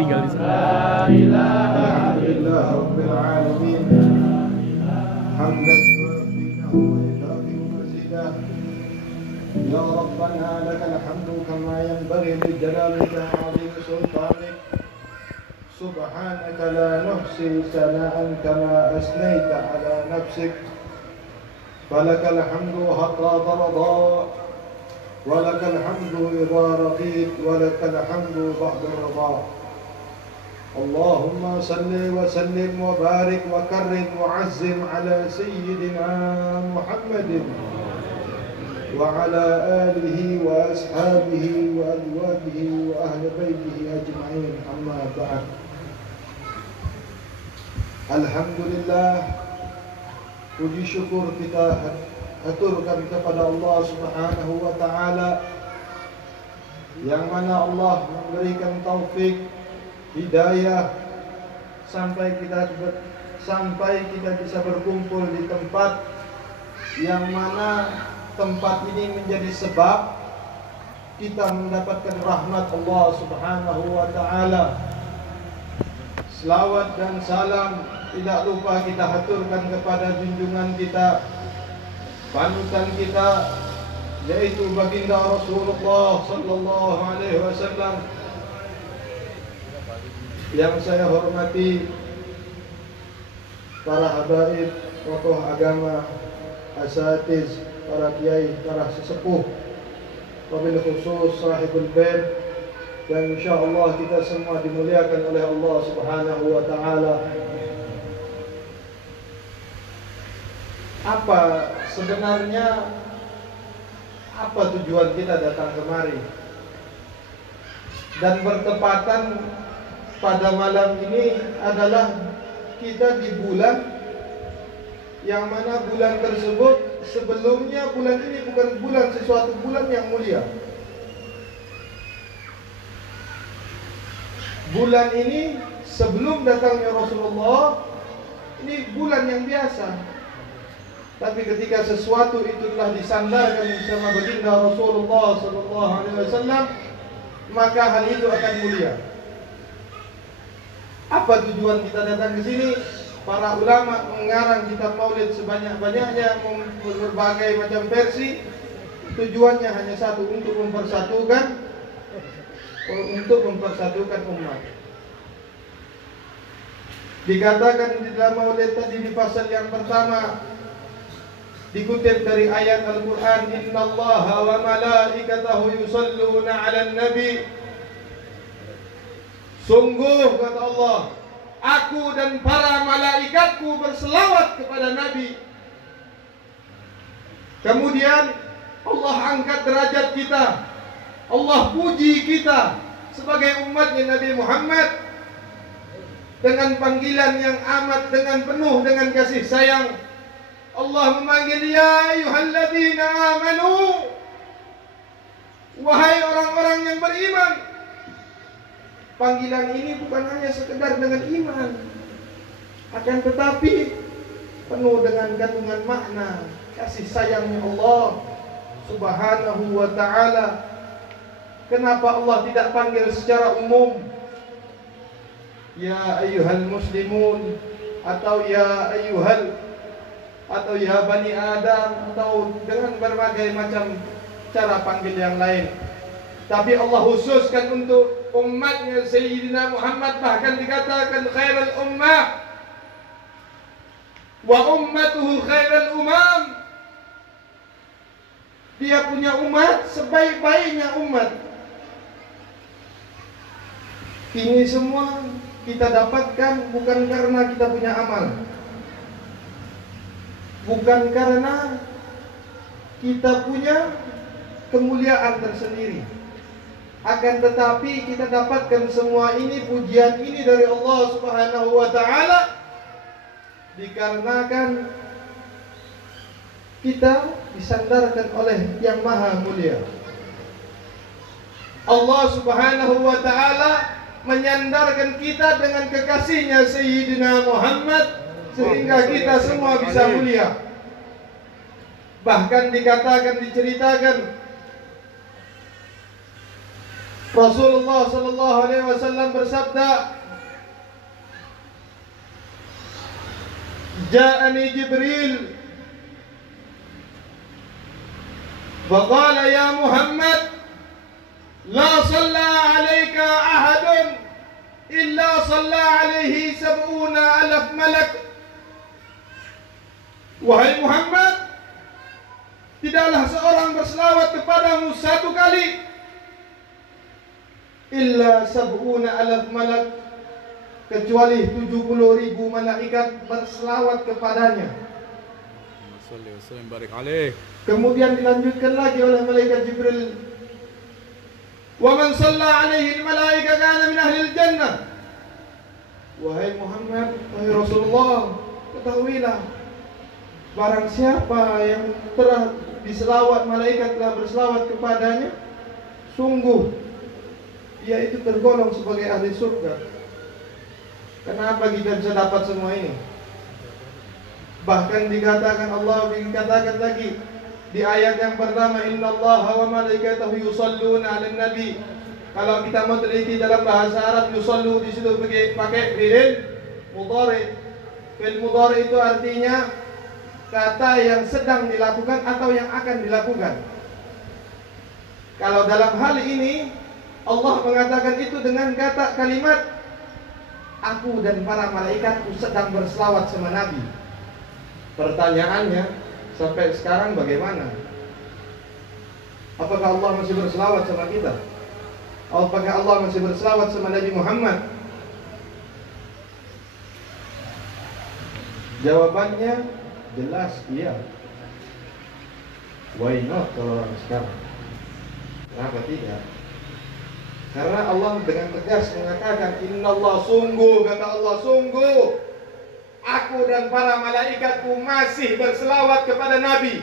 tinggal di sana. يا ربنا لك الحمد كما ينبغي لجلالك وعظيم سلطانك سبحانك لا نحصي ثناء كما أثنيت على نفسك فلك الحمد حتى ترضى ولك الحمد إذا رضيت ولك الحمد بعد الرضا اللهم صل وسلم وبارك وكرم وعزم على سيدنا محمد وعلى آله وأصحابه وأزواجه وأهل بيته أجمعين أما بعد Alhamdulillah, puji syukur kita haturkan kepada Allah Subhanahu wa Ta'ala, yang mana Allah memberikan taufik hidayah sampai kita bisa berkumpul di tempat yang mana tempat ini menjadi sebab kita mendapatkan rahmat Allah Subhanahu wa Ta'ala. Selawat dan salam tidak lupa kita haturkan kepada junjungan kita, panutan kita, yaitu baginda Rasulullah sallallahu alaihi wasallam. Yang saya hormati para habaib, tokoh agama, asatiz, para kiai, para sesepuh, wabil khusus sahibul bait, dan insyaallah kita semua dimuliakan oleh Allah Subhanahu wa Ta'ala. Sebenarnya apa tujuan kita datang kemari? Dan bertepatan pada malam ini adalah kita di bulan yang mana bulan tersebut sebelumnya bulan ini bukan sesuatu bulan yang mulia. Bulan ini sebelum datangnya Rasulullah ini bulan yang biasa. Tapi ketika sesuatu itu telah disandarkan bersama baginda Rasulullah sallallahu alaihi wasallam, maka hal itu akan mulia. Apa tujuan kita datang ke sini? Para ulama mengarang kitab Maulid sebanyak-banyaknya, berbagai macam versi. Tujuannya hanya satu, untuk mempersatukan umat. Dikatakan di dalam Maulid tadi di pasal yang pertama, dikutip dari ayat Al-Quran, Innallaha wa malaikatahu yusalluna 'alan nabi. Sungguh, kata Allah, aku dan para malaikatku berselawat kepada Nabi. Kemudian Allah angkat derajat kita, Allah puji kita sebagai umatnya Nabi Muhammad dengan panggilan yang amat penuh dengan kasih sayang. Allah memanggil, ya ayyuhalladzina amanu, wahai orang-orang yang beriman. Panggilan ini bukan hanya sekedar dengan iman, akan tetapi penuh dengan kandungan makna kasih sayangnya Allah Subhanahu wa Ta'ala. Kenapa Allah tidak panggil secara umum, ya ayyuhal muslimun, atau ya bani Adam, atau dengan berbagai macam cara panggil yang lain. Tapi Allah khususkan untuk umatnya Sayyidina Muhammad, bahkan dikatakan khairal ummah wa ummatuhu khairal umam. Dia punya umat sebaik-baiknya umat. Ini semua kita dapatkan bukan karena kita punya amal, bukan karena kita punya kemuliaan tersendiri, akan tetapi kita dapatkan semua ini, pujian ini dari Allah Subhanahu wa Ta'ala, dikarenakan kita disandarkan oleh yang maha mulia. Allah Subhanahu wa Ta'ala menyandarkan kita dengan kekasihnya Sayyidina Muhammad sehingga kita semua bisa mulia. Bahkan dikatakan, diceritakan Rasulullah sallallahu alaihi wasallam bersabda, "Ja'ani Jibril faqala ya Muhammad la shalla 'alaika ahadun illa shalla 'alaihi 70,000 malak." Wahai Muhammad, tidaklah seorang berselawat kepadamu satu kali illa 70,000 malak, kecuali 70,000 malaikat berselawat kepadanya. Kemudian dilanjutkan lagi oleh malaikat Jibril, "Wa man shalla 'alaihi al-malaika kana min ahli al-jannah." Wahai Muhammad, wahai Rasulullah, ketahuilah, barang siapa yang telah diselawat, malaikat telah berselawat kepadanya, sungguh ia itu tergolong sebagai ahli surga. Kenapa kita bisa dapat semua ini? Bahkan dikatakan, Allah dikatakan lagi di ayat yang pertama, "Innallaha wa malaikatahu yusalluna 'alan nabi." Kalau kita mau teliti dalam bahasa Arab, yusallu di situ pakai fi'il mudhari. Fi'il mudhari itu artinya kata yang sedang dilakukan atau yang akan dilakukan. Kalau dalam hal ini Allah mengatakan itu dengan kata kalimat, "Aku dan para malaikatku sedang berselawat sama Nabi." Pertanyaannya, sampai sekarang bagaimana? Apakah Allah masih berselawat sama kita? Apakah Allah masih berselawat sama Nabi Muhammad? Jawabannya jelas iya. Why not kalau orang sekarang? Kenapa tidak? Karena Allah dengan tegas mengatakan, "Innallah, sungguh," kata Allah, "sungguh aku dan para malaikatku masih berselawat kepada Nabi."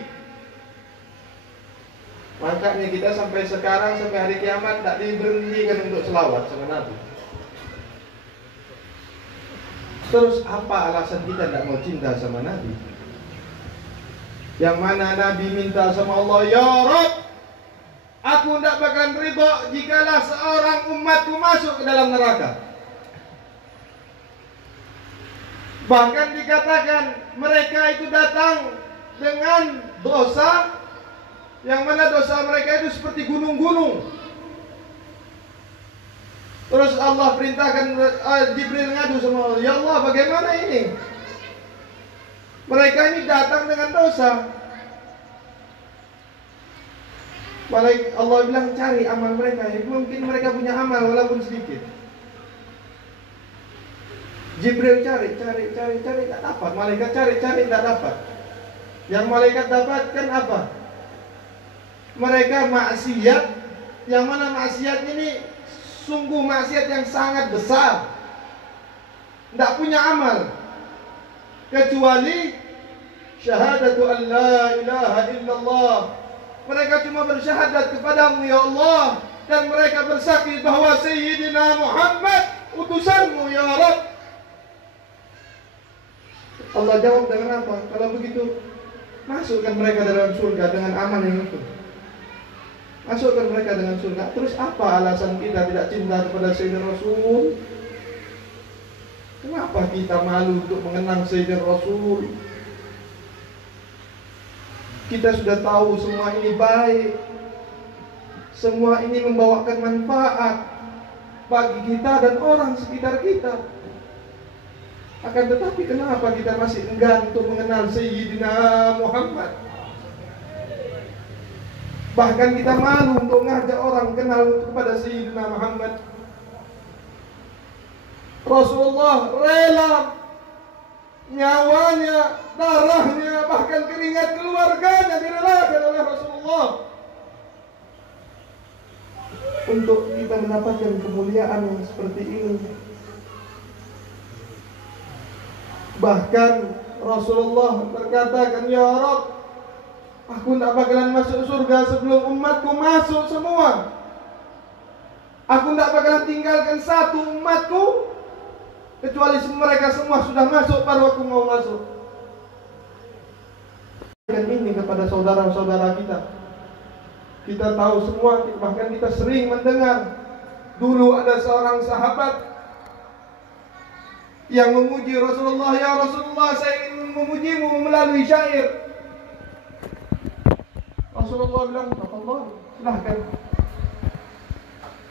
Makanya kita sampai sekarang, sampai hari kiamat tak diberhentikan untuk selawat sama Nabi. Terus apa alasan kita tidak mau cinta sama Nabi? Yang mana Nabi minta sama Allah, "Ya Rabb, aku tidak bakalan ridha jikalau seorang umatku masuk ke dalam neraka." Bahkan dikatakan mereka itu datang dengan dosa, yang mana dosa mereka itu seperti gunung-gunung. Terus Allah perintahkan Jibril ngadu sama Allah, "Ya Allah, bagaimana ini? Mereka ini datang dengan dosa." Allah bilang, "Cari amal mereka. Mungkin mereka punya amal walaupun sedikit." Jibril cari, tak dapat. Malaikat cari, tak dapat. Yang malaikat dapatkan apa? Mereka maksiat, yang mana maksiat ini sungguh maksiat yang sangat besar. Tidak punya amal kecuali syahadatu an la ilaha illallah. Mereka cuma bersyahadat kepadamu ya Allah, dan mereka bersaksi bahwa Sayyidina Muhammad utusanmu ya Rabb. Allah jawab dengan apa? Kalau begitu, masukkan mereka dalam surga dengan amal yang itu. Masukkan mereka dengan surga. Terus apa alasan kita tidak cinta kepada Sayyidina Rasul? Kenapa kita malu untuk mengenang Sayyidina Rasul? Kita sudah tahu semua ini baik, semua ini membawakan manfaat bagi kita dan orang sekitar kita. Akan tetapi kenapa kita masih enggan untuk mengenal Sayyidina Muhammad? Bahkan kita malu untuk mengajak orang kenal kepada Sayyidina Muhammad. Rasulullah rela nyawanya, darahnya, bahkan keringat keluarganya direlakan oleh Rasulullah untuk kita mendapatkan kemuliaan yang seperti ini. Bahkan Rasulullah berkatakan, "Ya Rabb, aku tidak bakalan masuk surga sebelum umatku masuk semua." Aku tidak bakalan tinggalkan satu umatku kecuali mereka semua sudah masuk baru aku mau masuk. Ini kepada saudara-saudara kita. Kita tahu semua, bahkan kita sering mendengar. Dulu ada seorang sahabat yang memuji Rasulullah, "Ya Rasulullah, saya ingin memujimu melalui syair." Rasulullah bilang, "Allah, silahkan."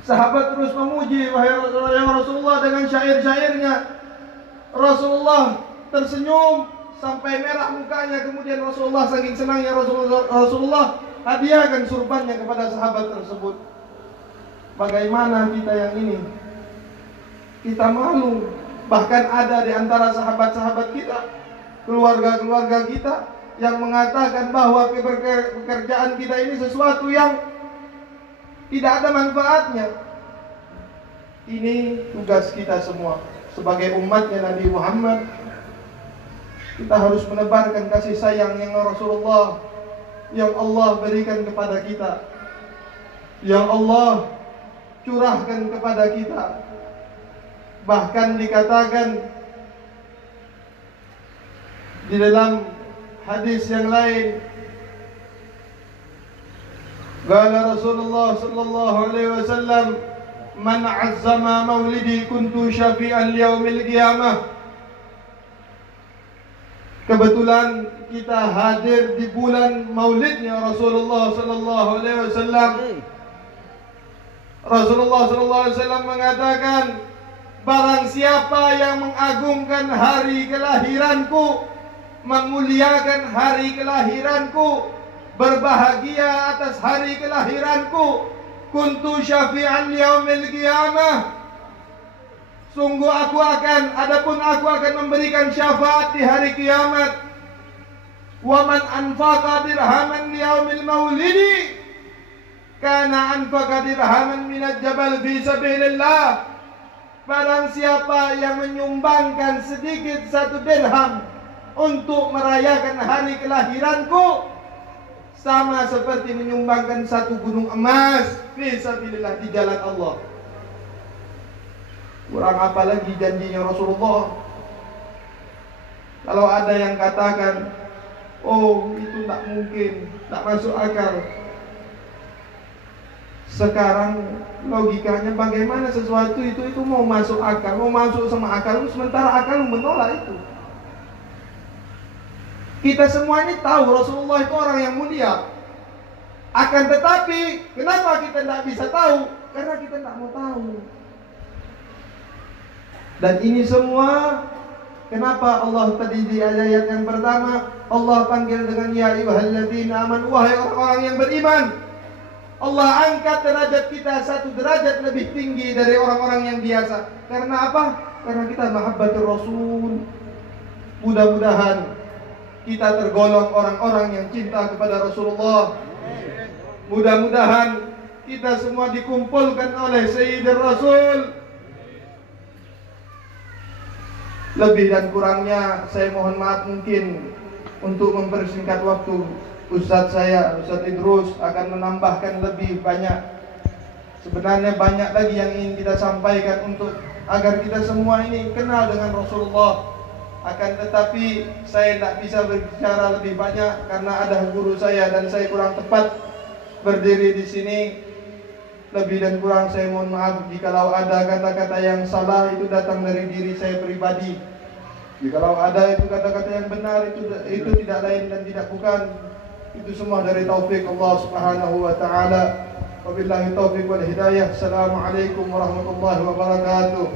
Sahabat terus memuji, "Wahai Rasulullah, ya Rasulullah," dengan syair-syairnya. Rasulullah tersenyum sampai merah mukanya. Kemudian Rasulullah saking senangnya Rasulullah hadiahkan surbannya kepada sahabat tersebut. Bagaimana kita yang ini? Kita malu. Bahkan ada di antara sahabat-sahabat kita, keluarga-keluarga kita yang mengatakan bahwa pekerjaan kita ini sesuatu yang tidak ada manfaatnya. Ini tugas kita semua sebagai umatnya Nabi Muhammad. Kita harus menebarkan kasih sayang yang Rasulullah, yang Allah berikan kepada kita, yang Allah curahkan kepada kita. Bahkan dikatakan di dalam hadis yang lain, qala Rasulullah sallallahu alaihi wasallam, "Man 'azzama maulidi kuntu syafi'an liyaumil qiyamah." Kebetulan kita hadir di bulan maulidnya Rasulullah sallallahu alaihi wasallam. Rasulullah sallallahu alaihi wasallam mengatakan, barang siapa yang mengagungkan hari kelahiranku, memuliakan hari kelahiranku, berbahagia atas hari kelahiranku, kuntu syafi'an liyaumil qiyamah. Sungguh aku akan memberikan syafaat di hari kiamat. Wa man anfaqa dirhaman liyaumil maulidi kana anfaqa dirhaman minal jabal fi sabilillah. Barang siapa yang menyumbangkan sedikit 1 dirham untuk merayakan hari kelahiranku, sama seperti menyumbangkan 1 gunung emas fi sabilillah, di jalan Allah. Kurang apa lagi janjinya Rasulullah? Kalau ada yang katakan, "Oh, itu tak mungkin, tak masuk akal." Sekarang logikanya bagaimana sesuatu itu mau masuk akal, mau masuk sama akal, sementara akal menolak itu. Kita semua ini tahu Rasulullah itu orang yang mulia. Akan tetapi, kenapa kita tidak bisa tahu? Karena kita tidak mau tahu. Dan ini semua, kenapa Allah tadi di ayat yang pertama Allah panggil dengan ya ayyuhalladzina amanu, wahai orang-orang yang beriman. Allah angkat derajat kita 1 derajat lebih tinggi dari orang-orang yang biasa. Karena apa? Karena kita mahabbatur Rasul. Mudah-mudahan kita tergolong orang-orang yang cinta kepada Rasulullah. Mudah-mudahan kita semua dikumpulkan oleh Sayyidul Rasul. Lebih dan kurangnya saya mohon maaf mungkin untuk mempersingkat waktu. Ustaz Idrus akan menambahkan lebih banyak. Sebenarnya banyak lagi yang ingin kita sampaikan untuk agar kita semua ini kenal dengan Rasulullah. Akan tetapi saya tidak bisa berbicara lebih banyak karena ada guru saya dan saya kurang tepat berdiri di sini. Lebih dan kurang saya mohon maaf jikalau ada kata-kata yang salah itu datang dari diri saya pribadi. Jikalau ada itu kata-kata yang benar itu tidak lain dan tidak bukan, itu semua dari taufik Allah Subhanahu wa taala. Wabillahi taufiq wal hidayah. Assalamualaikum warahmatullahi wabarakatuh.